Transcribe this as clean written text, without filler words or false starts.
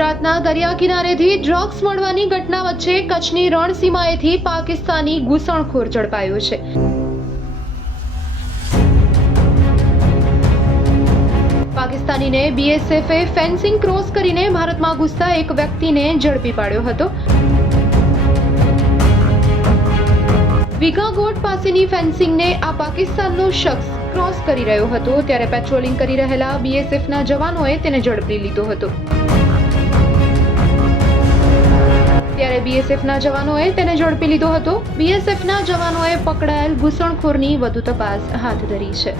ગુજરાતના દરિયા કિનારેથી ડ્રગ્સ મળવાની ઘટના વચ્ચે કચ્છની રણસીમાએથી પાકિસ્તાની ઘૂસણખોર ઝડપાયો છે। પાકિસ્તાનીને બીએસએફે ફેન્સિંગ ક્રોસ કરીને ભારતમાં ઘૂસતા એક વ્યક્તિને ઝડપી પાડ્યો હતો। વિઘાગોટ પાસેની ફેન્સિંગને આ પાકિસ્તાનનો શખ્સ ક્રોસ કરી રહ્યો હતો ત્યારે પેટ્રોલિંગ કરી રહેલા બીએસએફના જવાનોએ તેને ઝડપી લીધો હતો। બીએસએફના જવાનોએ પકડાયેલ ઘૂસણખોરની વધુ તપાસ હાથ ધરી છે।